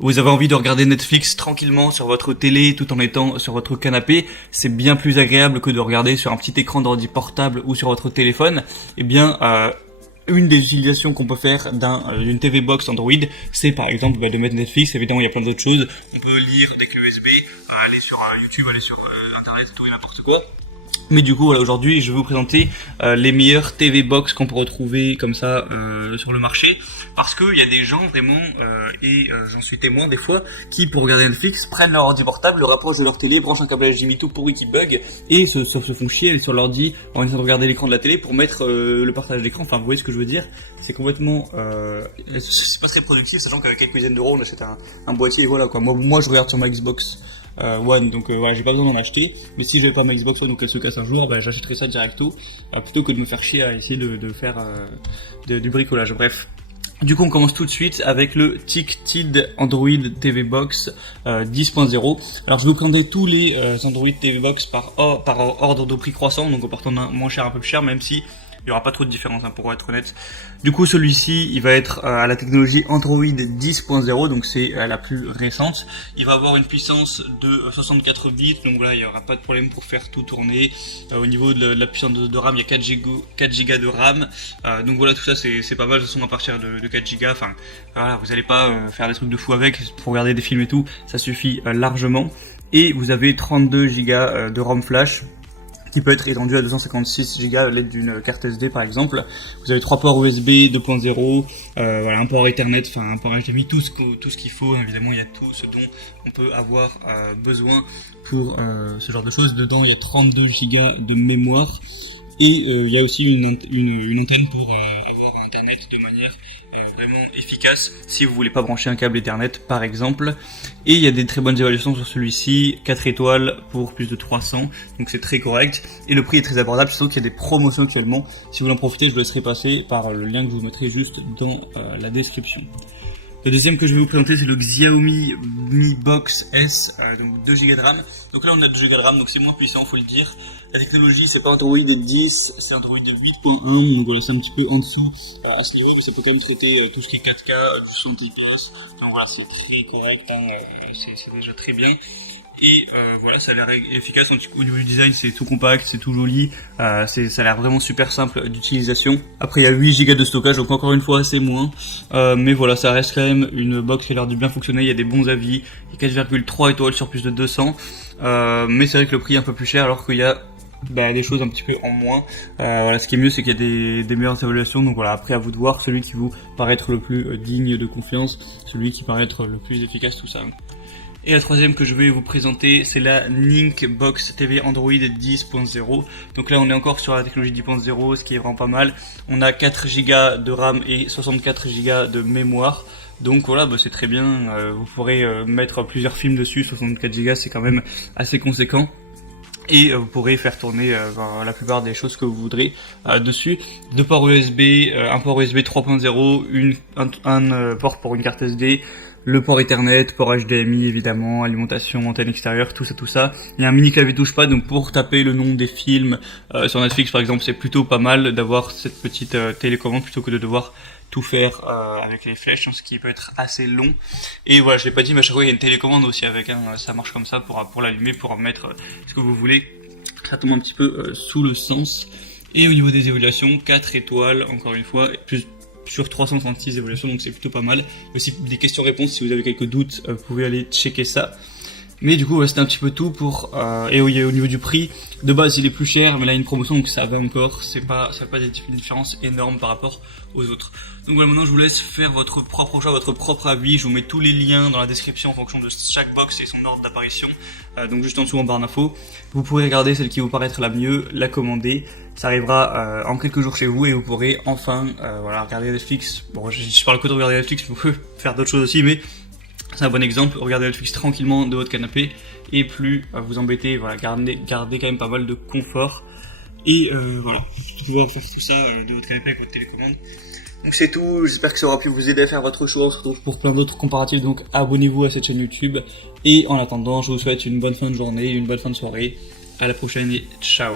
Vous avez envie de regarder Netflix tranquillement sur votre télé tout en étant sur votre canapé, c'est bien plus agréable que de regarder sur un petit écran d'ordi portable ou sur votre téléphone. Eh bien, une des utilisations qu'on peut faire d'une TV Box Android, c'est par exemple de mettre Netflix. Évidemment, il y a plein d'autres choses. On peut lire des clés USB, aller sur YouTube, aller sur Internet, tout et n'importe quoi. Mais du coup, voilà, aujourd'hui, je vais vous présenter les meilleures TV Box qu'on peut retrouver comme ça sur le marché. Parce qu'il y a des gens vraiment, j'en suis témoin des fois, qui pour regarder Netflix prennent leur ordi portable, le rapprochent de leur télé, branchent un câble HDMI tout pourri qui bug et se font chier sur l'ordi en essayant de regarder l'écran de la télé pour mettre le partage d'écran. Enfin, vous voyez ce que je veux dire? C'est complètement... c'est pas très productif, sachant qu'avec quelques dizaines d'euros, on achète un boîtier et voilà quoi. Moi je regarde sur ma Xbox One, donc voilà, j'ai pas besoin d'en acheter. Mais si je vais pas ma Xbox One ou qu'elle se casse un jour, j'achèterai ça directo plutôt que de me faire chier à essayer de faire du bricolage. Bref. Du coup, on commence tout de suite avec le TicTid Android TV Box 10.0. Alors, je vais vous présenter tous les Android TV Box par ordre de prix croissant, donc en partant d'un moins cher, un peu plus cher, même si il n'y aura pas trop de différence, pour être honnête. Du coup, celui-ci, il va être à la technologie Android 10.0, donc c'est la plus récente. Il va avoir une puissance de 64 bits, donc voilà, il n'y aura pas de problème pour faire tout tourner. Au niveau de la puissance de RAM, il y a 4 Go de RAM. Donc voilà, tout ça, c'est pas mal. De toute façon, à partir de 4 Go, enfin, voilà, vous n'allez pas faire des trucs de fou avec pour regarder des films et tout. Ça suffit largement. Et vous avez 32 Go de RAM flash, qui peut être étendu à 256 Go à l'aide d'une carte SD par exemple. Vous avez 3 ports USB 2.0, voilà, un port Ethernet, enfin un port HDMI, tout ce qu'il faut. Évidemment, il y a tout ce dont on peut avoir besoin pour ce genre de choses. Dedans, il y a 32 Go de mémoire et il y a aussi une antenne pour avoir Internet de manière vraiment efficace si vous voulez pas brancher un câble Ethernet par exemple. Et il y a des très bonnes évaluations sur celui-ci, 4 étoiles pour plus de 300, donc c'est très correct. Et le prix est très abordable, surtout qu'il y a des promotions actuellement. Si vous voulez en profiter, je vous laisserai passer par le lien que je vous mettrai juste dans la description. Le deuxième que je vais vous présenter, c'est le Xiaomi Mi Box S, donc 2 Go de RAM. Donc là on a 2 Go de RAM, donc c'est moins puissant, faut le dire. La technologie, c'est pas Android 10, c'est Android 8.1, donc voilà, c'est un petit peu en dessous à ce niveau, mais ça peut quand même traiter tout ce qui est 4K, du 60 fps. Donc voilà, c'est très correct, c'est déjà très bien. Et voilà, ça a l'air efficace. Au niveau du design, c'est tout compact, c'est tout joli, ça a l'air vraiment super simple d'utilisation. Après, il y a 8 Go de stockage, donc encore une fois, c'est moins. Mais voilà, ça reste quand même une box qui a l'air de bien fonctionner. Il y a des bons avis, il y a 4,3 étoiles sur plus de 200. Mais c'est vrai que le prix est un peu plus cher, alors qu'il y a des choses un petit peu en moins. Voilà, ce qui est mieux, c'est qu'il y a des meilleures évaluations. Donc voilà, après à vous de voir celui qui vous paraît être le plus digne de confiance, celui qui paraît être le plus efficace, tout ça. Et la troisième que je vais vous présenter, c'est la Nink Box TV Android 10.0. Donc là, on est encore sur la technologie 10.0, ce qui est vraiment pas mal. On a 4 Go de RAM et 64 Go de mémoire. Donc voilà, c'est très bien. Vous pourrez mettre plusieurs films dessus. 64 Go, c'est quand même assez conséquent. Et vous pourrez faire tourner la plupart des choses que vous voudrez dessus. 2 ports USB, un port USB 3.0, un port pour une carte SD, le port Ethernet, port HDMI évidemment, alimentation, antenne extérieure, tout ça. Il y a un mini clavier touchpad, donc pour taper le nom des films sur Netflix par exemple, c'est plutôt pas mal d'avoir cette petite télécommande plutôt que de devoir tout faire avec les flèches, ce qui peut être assez long. Et voilà, je l'ai pas dit, mais à chaque fois il y a une télécommande aussi avec, ça marche comme ça pour l'allumer, pour mettre ce que vous voulez. Ça tombe un petit peu sous le sens. Et au niveau des évaluations, 4 étoiles, encore une fois, plus sur 336 évaluations, donc c'est plutôt pas mal. Aussi des questions-réponses, si vous avez quelques doutes, vous pouvez aller checker ça. Mais du coup, c'était un petit peu tout pour... et oui, au niveau du prix, de base il est plus cher, mais là il y a une promotion, donc ça va encore, ça fait pas une différence énorme par rapport aux autres. Donc voilà, maintenant je vous laisse faire votre propre choix, votre propre avis. Je vous mets tous les liens dans la description en fonction de chaque box et son ordre d'apparition. Donc juste en dessous en barre d'infos. Vous pourrez regarder celle qui vous paraît être la mieux, la commander. Ça arrivera en quelques jours chez vous et vous pourrez enfin voilà, regarder Netflix. Bon, je parle que de regarder Netflix, vous pouvez faire d'autres choses aussi, mais c'est un bon exemple. Regardez Netflix tranquillement de votre canapé et plus vous embêter. Voilà, gardez quand même pas mal de confort. Et voilà, pouvoir faire tout ça de votre canapé avec votre télécommande. Donc c'est tout, j'espère que ça aura pu vous aider à faire votre choix. On se retrouve pour plein d'autres comparatifs, donc abonnez-vous à cette chaîne YouTube. Et en attendant, je vous souhaite une bonne fin de journée, une bonne fin de soirée. À la prochaine et ciao.